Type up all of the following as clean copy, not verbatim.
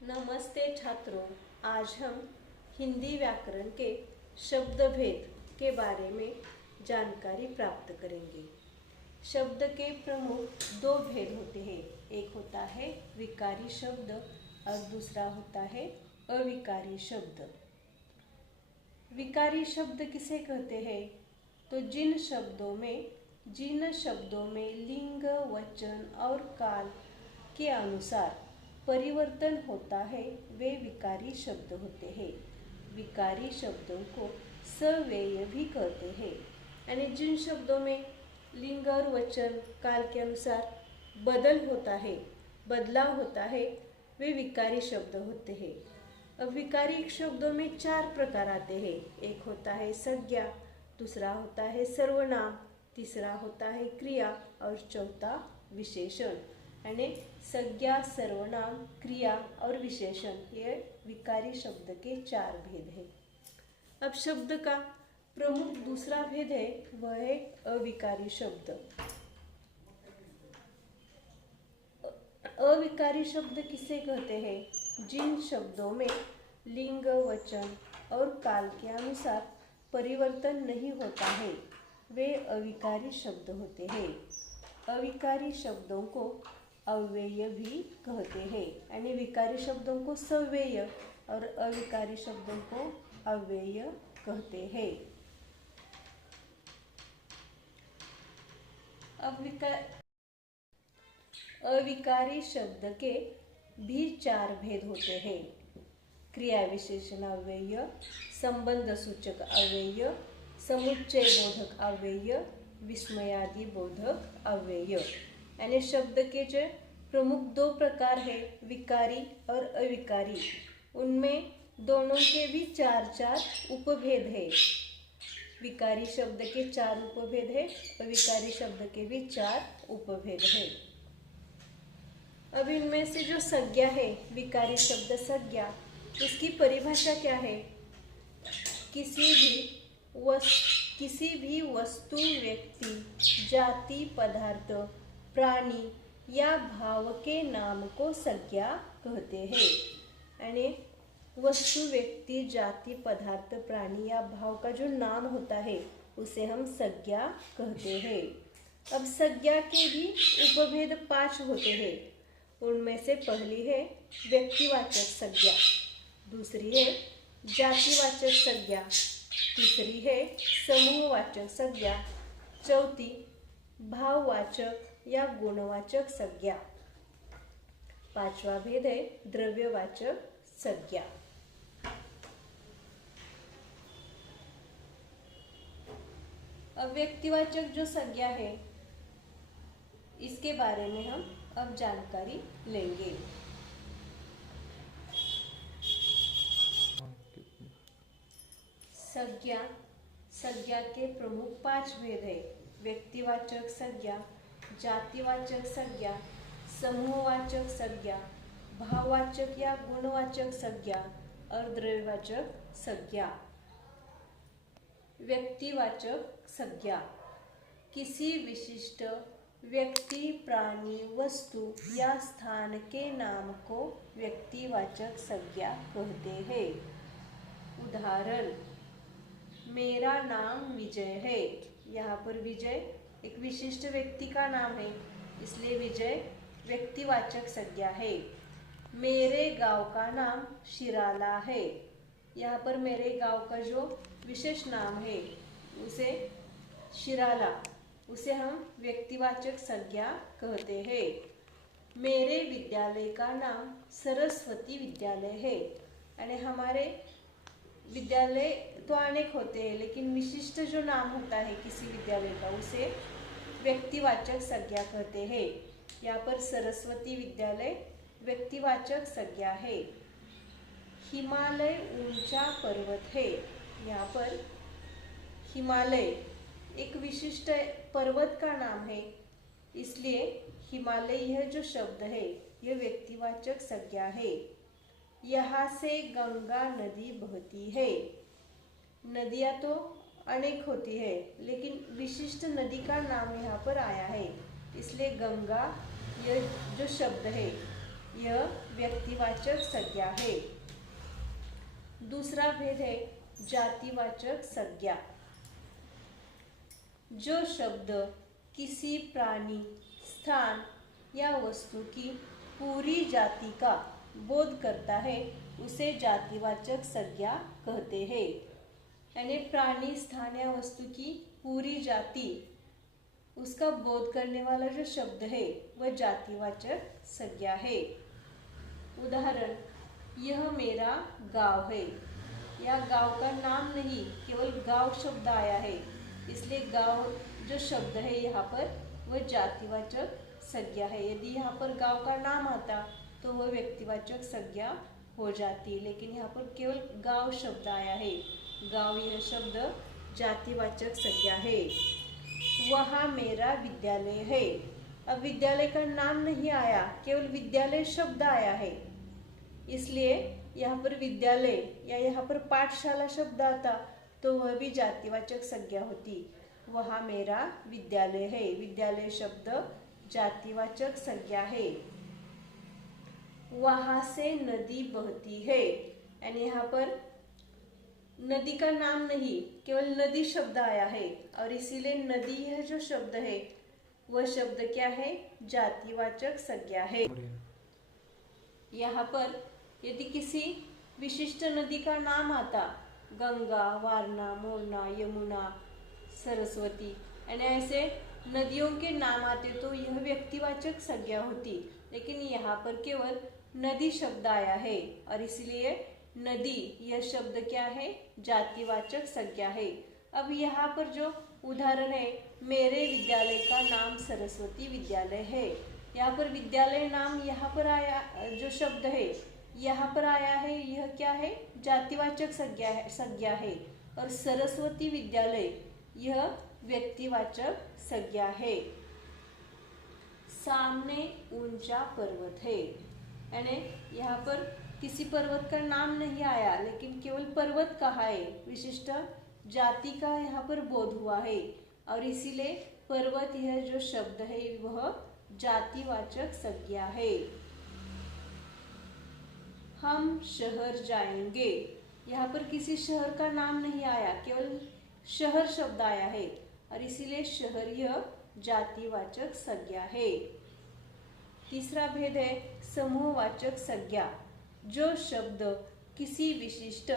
नमस्ते छात्रों। आज हम हिंदी व्याकरण के शब्द भेद के बारे में जानकारी प्राप्त करेंगे। शब्द के प्रमुख दो भेद होते हैं, एक होता है विकारी शब्द और दूसरा होता है अविकारी शब्द। विकारी शब्द किसे कहते हैं? तो जिन शब्दों में लिंग, वचन और काल के अनुसार परिवर्तन होता है वे विकारी शब्द होते हैं। विकारी शब्दों को सव्यय भी कहते हैं, यानी जिन शब्दों में लिंग और वचन काल के अनुसार बदलाव होता है वे विकारी शब्द होते हैं। अब विकारी शब्दों में चार प्रकार आते हैं। एक होता है संज्ञा, दूसरा होता है सर्वनाम, तीसरा होता है क्रिया और चौथा विशेषण। यानी संज्ञा, सर्वनाम, क्रिया और विशेषण, ये विकारी शब्द के चार भेद हैं। अब शब्द का प्रमुख दूसरा भेद है, वह है अविकारी शब्द। अविकारी शब्द किसे कहते हैं? जिन शब्दों में लिंग, वचन और काल के अनुसार परिवर्तन नहीं होता है वे अविकारी शब्द होते हैं। अविकारी शब्दों को अव्यय भी कहते हैं, यानी विकारी शब्दों को सव्यय और अविकारी शब्दों को अव्यय कहते हैं। अब अविकारी शब्द के भी चार भेद होते हैं। क्रिया विशेषण अव्यय, संबंध सूचक अव्यय, समुच्चय बोधक अव्यय, विस्मयादि बोधक अव्यय। यानी शब्द के जो प्रमुख दो प्रकार है, विकारी और अविकारी, उनमें दोनों के भी चार चार उपभेद है। विकारी शब्द के चार उपभेद है, अविकारी शब्द के भी चार उपभेद है। अब इनमें से जो संज्ञा है, विकारी शब्द संज्ञा, उसकी परिभाषा क्या है? किसी भी वस्तु, व्यक्ति, जाति, पदार्थ, प्राणी या भाव के नाम को संज्ञा कहते हैं। यानी वस्तु, व्यक्ति, जाति, पदार्थ, प्राणी या भाव का जो नाम होता है उसे हम संज्ञा कहते हैं। अब संज्ञा के भी उपभेद 5 होते हैं। उनमें से पहली है व्यक्तिवाचक संज्ञा, दूसरी है जातिवाचक संज्ञा, तीसरी है समूहवाचक संज्ञा, चौथी भाववाचक या गुणवाचक संज्ञा, पांचवा भेद है द्रव्यवाचक संज्ञा। अब व्यक्तिवाचक जो संज्ञा है, इसके बारे में हम अब जानकारी लेंगे। संज्ञा के प्रमुख 5 भेद है। व्यक्तिवाचक संज्ञा, जातिवाचक संज्ञा, समूहवाचक संज्ञा, भाववाचक या गुणवाचक संज्ञा और द्रव्यवाचक संज्ञा। व्यक्तिवाचक संज्ञा किसी विशिष्ट व्यक्ति, प्राणी, वस्तु या स्थान के नाम को व्यक्तिवाचक संज्ञा कहते हैं। उदाहरण, मेरा नाम विजय है। यहाँ पर विजय एक विशिष्ट व्यक्ति का नाम है, इसलिए विजय व्यक्तिवाचक संज्ञा है। मेरे गांव का नाम शिराला है। यहाँ पर मेरे गांव का जो विशेष नाम है उसे शिराला, उसे हम व्यक्तिवाचक संज्ञा कहते हैं। मेरे विद्यालय का नाम सरस्वती विद्यालय है। यानी हमारे विद्यालय तो अनेक होते हैं, लेकिन विशिष्ट जो नाम होता है किसी विद्यालय का उसे व्यक्तिवाचक संज्ञा कहते हैं। यहाँ पर सरस्वती विद्यालय व्यक्तिवाचक संज्ञा है। हिमालय ऊंचा पर्वत है। यहाँ पर हिमालय एक विशिष्ट पर्वत का नाम है, इसलिए हिमालय यह जो शब्द है यह व्यक्तिवाचक संज्ञा है। यहाँ से गंगा नदी बहती है। नदियाँ तो अनेक होती है, लेकिन विशिष्ट नदी का नाम यहाँ पर आया है, इसलिए गंगा यह जो शब्द है यह व्यक्तिवाचक संज्ञा है। दूसरा भेद है जातिवाचक संज्ञा। जो शब्द किसी प्राणी, स्थान या वस्तु की पूरी जाति का बोध करता है उसे जातिवाचक संज्ञा कहते हैं। यानी प्राणी, स्थान या वस्तु की पूरी जाति, उसका बोध करने वाला जो शब्द है वह जातिवाचक संज्ञा है। उदाहरण, यह मेरा गांव है। यह गांव का नाम नहीं, केवल गांव शब्द आया है, इसलिए गांव जो शब्द है यहाँ पर वह जातिवाचक संज्ञा है। यदि यहाँ पर गांव का नाम आता तो वह व्यक्तिवाचक संज्ञा हो जाती, लेकिन यहाँ पर केवल गांव शब्द आया है। गांव यह शब्द जातिवाचक संज्ञा है। वहाँ मेरा विद्यालय है। अब विद्यालय का नाम नहीं आया, केवल विद्यालय शब्द आया है, इसलिए यहाँ पर विद्यालय या यहाँ पर पाठशाला शब्द आता तो वह भी जातिवाचक संज्ञा होती। वहाँ मेरा विद्यालय है, विद्यालय शब्द जातिवाचक संज्ञा है। वहाँ से नदी बहती है, यानी यहाँ पर नदी का नाम नहीं, केवल नदी शब्द आया है और इसीलिए नदी यह जो शब्द है वह शब्द क्या है, जातिवाचक संज्ञा है। यहाँ पर यदि किसी विशिष्ट नदी का नाम आता, गंगा, वारणा, मोरना, यमुना, सरस्वती, यानी ऐसे नदियों के नाम आते तो यह व्यक्तिवाचक संज्ञा होती, लेकिन यहाँ पर केवल नदी शब्द आया है और इसलिए नदी यह शब्द क्या है, जातिवाचक संज्ञा है। अब यहाँ पर जो उदाहरण है, मेरे विद्यालय का नाम सरस्वती विद्यालय है। यहाँ पर विद्यालय नाम यहाँ पर आया, जो शब्द है यहाँ पर आया है, यह क्या है, जातिवाचक संज्ञा है और सरस्वती विद्यालय यह व्यक्तिवाचक संज्ञा है। सामने ऊंचा पर्वत है, यानी यहाँ पर किसी पर्वत का नाम नहीं आया, लेकिन केवल पर्वत कहा है, विशिष्ट जाति का यहाँ पर बोध हुआ है और इसीलिए पर्वत यह जो शब्द है वह जातिवाचक संज्ञा है। हम शहर जाएंगे, यहाँ पर किसी शहर का नाम नहीं आया, केवल शहर शब्द आया है और इसीलिए शहर यह जातिवाचक संज्ञा है। तीसरा भेद है समूहवाचक संज्ञा। जो शब्द किसी विशिष्ट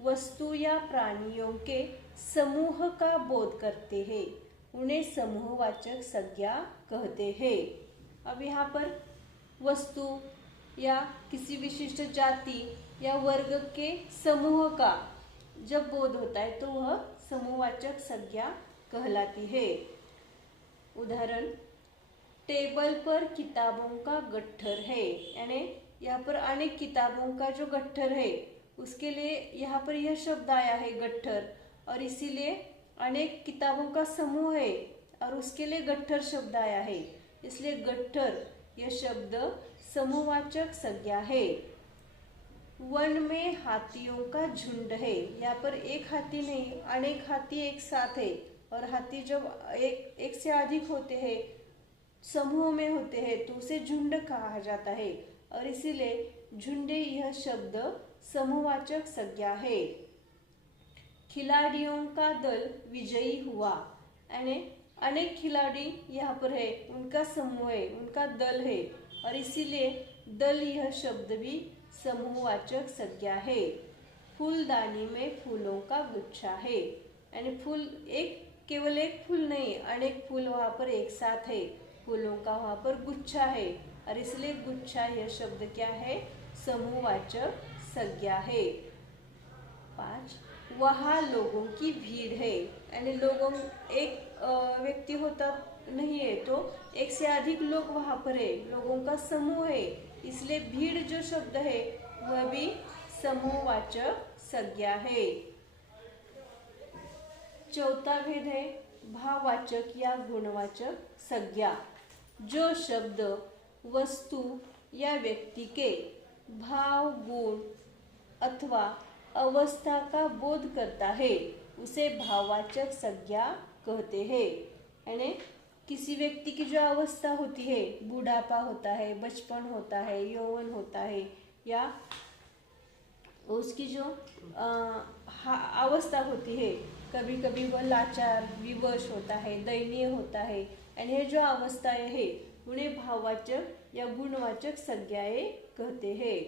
वस्तु या प्राणियों के समूह का बोध करते हैं उन्हें समूहवाचक संज्ञा कहते हैं। अब यहाँ पर वस्तु या किसी विशिष्ट जाति या वर्ग के समूह का जब बोध होता है तो वह समूहवाचक संज्ञा कहलाती है। उदाहरण, टेबल पर किताबों का गट्ठर है, यानी यहाँ पर अनेक किताबों का जो गट्ठर है उसके लिए यहाँ पर यह शब्द आया है गट्ठर और इसीलिए अनेक किताबों का समूह है और उसके लिए गट्ठर शब्द आया है, इसलिए गट्ठर यह शब्द समूहवाचक संज्ञा है। वन में हाथियों का झुंड है, यहाँ पर एक हाथी नहीं अनेक हाथी एक साथ है और हाथी जब एक से अधिक होते हैं, समूह में होते हैं तो उसे झुंड कहा जाता है और इसीलिए झुंड यह शब्द समूहवाचक संज्ञा है। खिलाड़ियों का दल विजयी हुआ, यानी अनेक खिलाड़ी यहाँ पर है, उनका समूह है, उनका दल है और इसीलिए दल यह शब्द भी समूहवाचक संज्ञा है। फूलदानी में फूलों का गुच्छा है, यानी फूल केवल एक फूल नहीं अनेक फूल वहाँ पर एक साथ है, फूलों का वहाँ पर गुच्छा है और इसलिए गुच्छा यह शब्द क्या है, समूहवाचक संज्ञा है। 5, वहाँ लोगों की भीड़ है, यानी लोगों एक व्यक्ति होता नहीं है तो एक से अधिक लोग वहाँ पर है, लोगों का समूह है, इसलिए भीड़ जो शब्द है वह भी समूहवाचक संज्ञा है। चौथा भेद है भाववाचक या गुणवाचक संज्ञा। जो शब्द वस्तु या व्यक्ति के भाव, गुण अथवा अवस्था का बोध करता है उसे भाववाचक संज्ञा कहते हैं। यानी किसी व्यक्ति की जो अवस्था होती है, बुढ़ापा होता है, बचपन होता है, यौवन होता है, या उसकी जो अवस्था होती है, कभी कभी वह लाचार, विवश होता है, दयनीय होता है, और ये जो अवस्थाएं हैं उन्हें भाववाचक या गुणवाचक संज्ञाएं कहते हैं।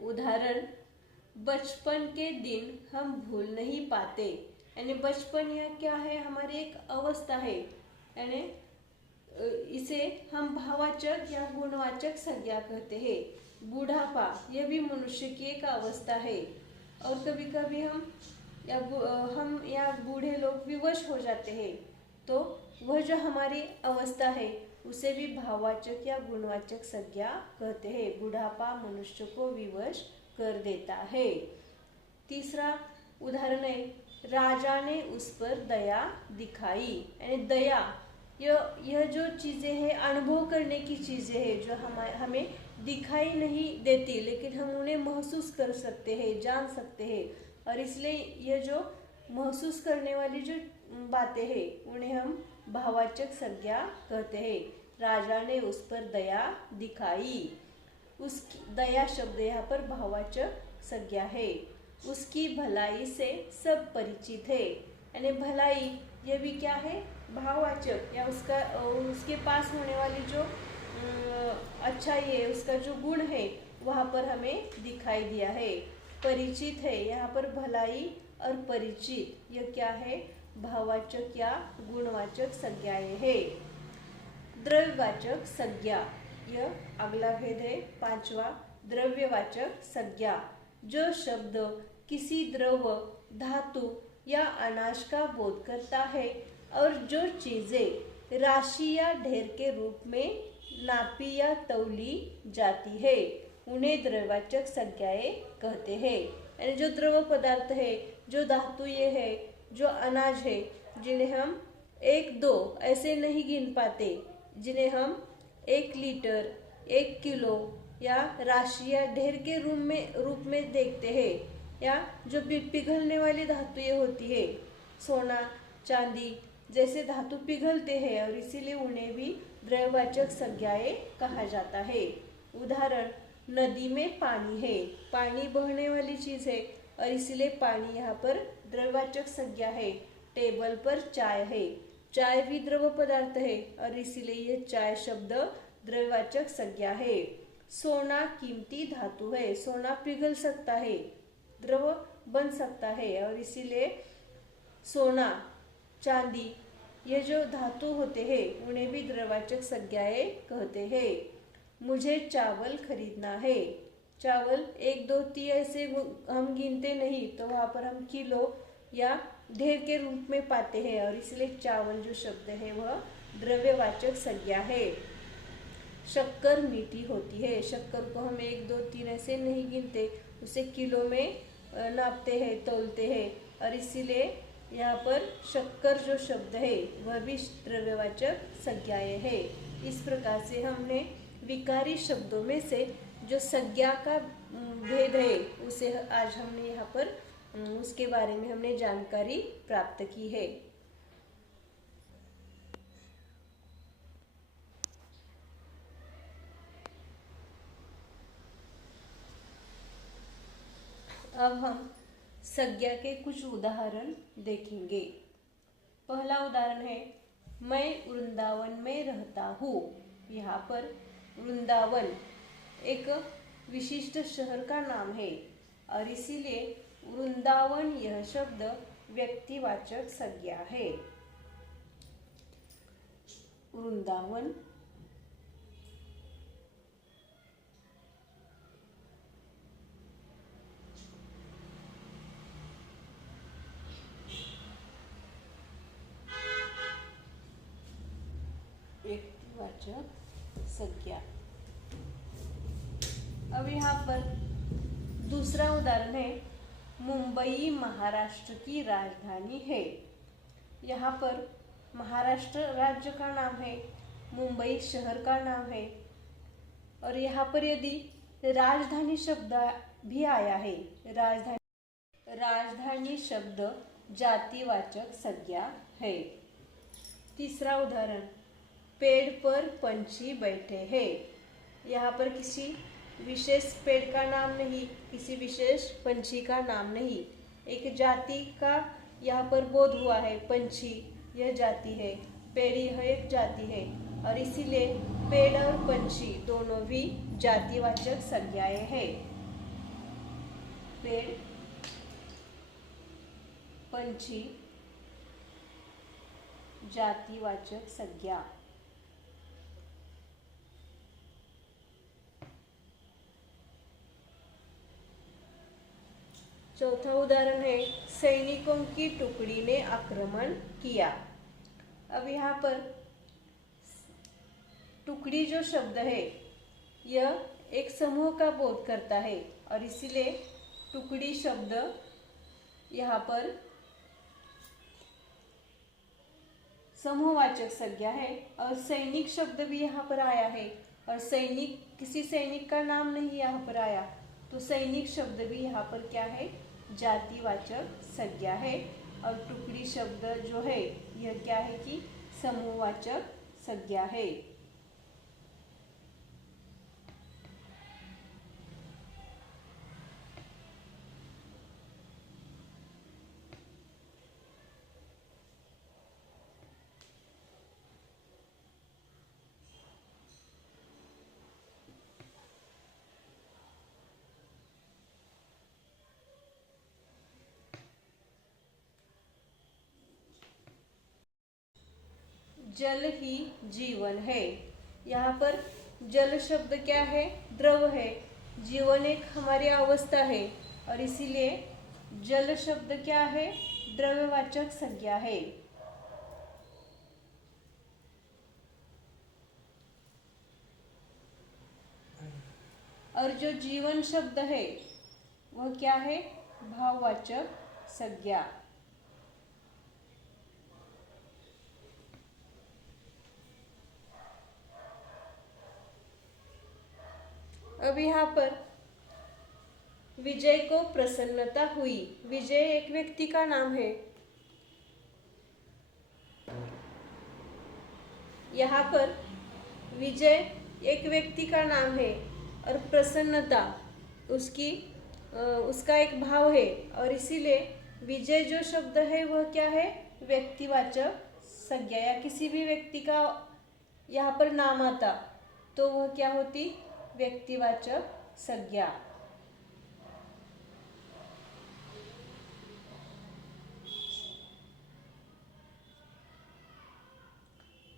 उदाहरण बचपन के दिन हम भूल नहीं पाते, यानी बचपन यह क्या है, हमारी एक अवस्था है, यानी इसे हम भाववाचक या गुणवाचक संज्ञा कहते हैं। बुढ़ापा यह भी मनुष्य की एक अवस्था है, और कभी कभी हम या बूढ़े लोग विवश हो जाते हैं, तो वह जो हमारी अवस्था है उसे भी भाववाचक या गुणवाचक संज्ञा कहते हैं। बुढ़ापा मनुष्य को विवश कर देता है। तीसरा उदाहरण है, राजा ने उस पर दया दिखाई, यानी दया यह जो चीजें हैं, अनुभव करने की चीजें हैं, जो हमें दिखाई नहीं देती लेकिन हम उन्हें महसूस कर सकते हैं, जान सकते हैं, और इसलिए यह जो महसूस करने वाली जो बातें हैं उन्हें हम भाववाचक संज्ञा कहते हैं। राजा ने उस पर दया दिखाई, उसकी दया शब्द यहाँ पर भाववाचक संज्ञा है। उसकी भलाई से सब परिचित है, यानी भलाई यह भी क्या है, भाववाचक, या उसके पास होने वाली जो अच्छाई है, उसका जो गुण है वहाँ पर हमें दिखाई दिया है। परिचित है, यहाँ पर भलाई और परिचित यह क्या है, भाववाचक या गुणवाचक संज्ञाएं है। द्रव्यवाचक संज्ञा, यह अगला भेद है, पांचवा। द्रव्यवाचक संज्ञा, जो शब्द किसी द्रव, धातु या अनाज का बोध करता है और जो चीजें राशि या ढेर के रूप में नापी या तौली जाती है उन्हें द्रव्यवाचक संज्ञाएं कहते हैं। यानी जो द्रव पदार्थ है, जो धातु ये है, जो अनाज है, जिन्हें हम 1-2 ऐसे नहीं गिन पाते, जिन्हें हम 1 लीटर, 1 किलो या राशि या ढेर के रूप में देखते हैं, या जो पिघलने वाली धातुएं होती है, सोना, चांदी जैसे धातु पिघलते हैं और इसीलिए उन्हें भी द्रव्यवाचक संज्ञाएं कहा जाता है। उदाहरण, नदी में पानी है, पानी बहने वाली चीज है और इसीलिए पानी यहाँ पर द्रव्यवाचक संज्ञा है। टेबल पर चाय है, चाय भी द्रव पदार्थ है और इसीलिए यह चाय शब्द द्रव्यवाचक संज्ञा है। सोना कीमती धातु है, सोना पिघल सकता है, द्रव बन सकता है और इसीलिए सोना, चांदी ये जो धातु होते हैं उन्हें भी द्रव्यवाचक संज्ञाएं कहते हैं। मुझे चावल खरीदना है, चावल 1, 2, 3 ऐसे हम गिनते नहीं, तो वहाँ पर हम किलो या ढेर के रूप में पाते हैं और इसलिए चावल जो शब्द है वह द्रव्यवाचक संज्ञा है। शक्कर मीठी होती है, शक्कर को हम 1, 2, 3 ऐसे नहीं गिनते, उसे किलो में नापते हैं, तौलते हैं और इसीलिए यहाँ पर शक्कर जो शब्द है वह भी द्रव्यवाचक संज्ञाएं है। इस प्रकार से हमने विकारी शब्दों में से जो संज्ञा का भेद है उसे आज हमने यहाँ पर उसके बारे में हमने जानकारी प्राप्त की है। अब हम संज्ञा के कुछ उदाहरण देखेंगे। पहला उदाहरण है, मैं वृंदावन में रहता हूँ। यहाँ पर वृंदावन एक विशिष्ट शहर का नाम है और इसीलिए वृंदावन यह शब्द व्यक्तिवाचक संज्ञा है। वृंदावन व्यक्तिवाचक संज्ञा। अब यहाँ पर दूसरा उदाहरण है, मुंबई महाराष्ट्र की राजधानी है। यहाँ पर महाराष्ट्र राज्य का नाम है, मुंबई शहर का नाम है और यहाँ पर यदि राजधानी शब्द भी आया है, राजधानी शब्द जातिवाचक संज्ञा है। तीसरा उदाहरण, पेड़ पर पंछी बैठे हैं। यहाँ पर किसी विशेष पेड़ का नाम नहीं, किसी विशेष पंछी का नाम नहीं, एक जाति का यहाँ पर बोध हुआ है। पंछी यह जाति है, पेड़ यह एक जाति है, और इसीलिए पेड़ और पंछी दोनों भी जातिवाचक संज्ञाएं हैं। पेड़, पंछी जातिवाचक संज्ञा। चौथा उदाहरण है, सैनिकों की टुकड़ी ने आक्रमण किया। अब यहाँ पर टुकड़ी जो शब्द है यह एक समूह का बोध करता है, और इसीलिए टुकड़ी शब्द यहाँ पर समूहवाचक संज्ञा है। और सैनिक शब्द भी यहाँ पर आया है, और सैनिक किसी सैनिक का नाम नहीं यहाँ पर आया, तो सैनिक शब्द भी यहाँ पर क्या है, जातिवाचक संज्ञा है। और टुकड़ी शब्द जो है यह क्या है कि समूहवाचक संज्ञा है। जल ही जीवन है। यहाँ पर जल शब्द क्या है, द्रव है। जीवन एक हमारी अवस्था है, और इसीलिए जल शब्द क्या है, द्रव्यवाचक संज्ञा है। और जो जीवन शब्द है वह क्या है, भाववाचक संज्ञा। अब यहाँ पर विजय को प्रसन्नता हुई। विजय एक व्यक्ति का नाम है। यहाँ पर विजय एक व्यक्ति का नाम है, और प्रसन्नता उसका एक भाव है, और इसीलिए विजय जो शब्द है वह क्या है, व्यक्तिवाचक संज्ञा। या किसी भी व्यक्ति का यहाँ पर नाम आता तो वह क्या होती, व्यक्तिवाचक संज्ञा।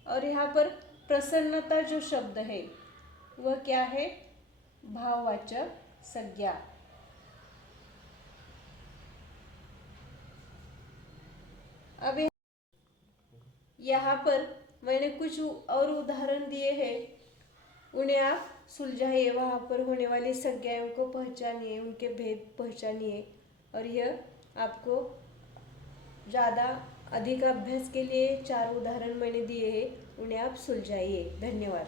और यहाँ पर प्रसन्नता जो शब्द है वह क्या है, भाववाचक संज्ञा। अब यहाँ पर मैंने कुछ और उदाहरण दिए हैं, उन्हें आप सुलझाइए। वहाँ पर होने वाली संज्ञाओं को पहचानिए, उनके भेद पहचानिए, और यह आपको ज़्यादा अधिक अभ्यास के लिए 4 उदाहरण मैंने दिए हैं, उन्हें आप सुलझाइए। धन्यवाद।